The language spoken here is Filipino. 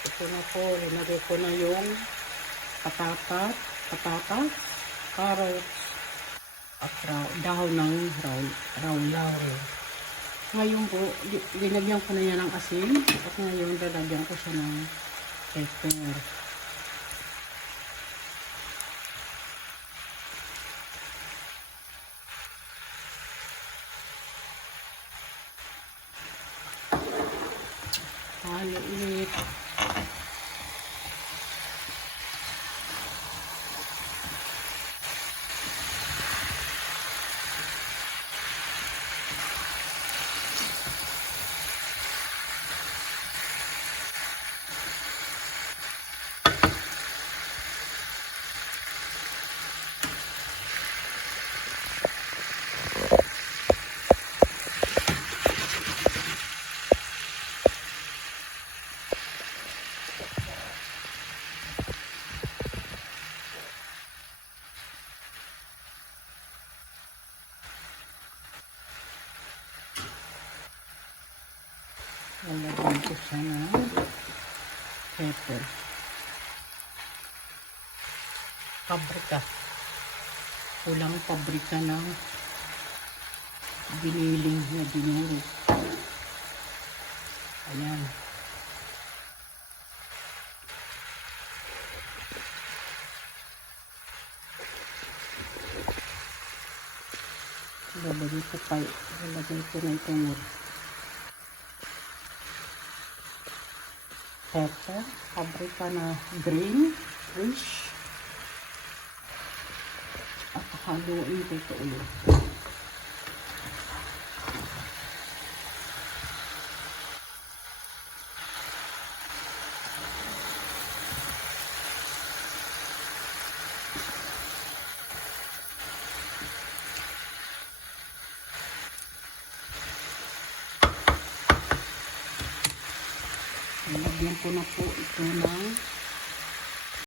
Ito na po, ilagay ko na yung patatas, carrots, at dahon ng laurel. Ngayon po, linagyan ko na yan ng asin at ngayon lalagyan ko siya ng pepper. Halo ulit. Lalagyan ko siya ng pepper. Paprika. Kulang paprika ng biniling na dinuro. Ayan. Lalagay ko na itong pepper, paprika na green, fresh, at haluin ko ito ulit. Lagyan ko na po ito ng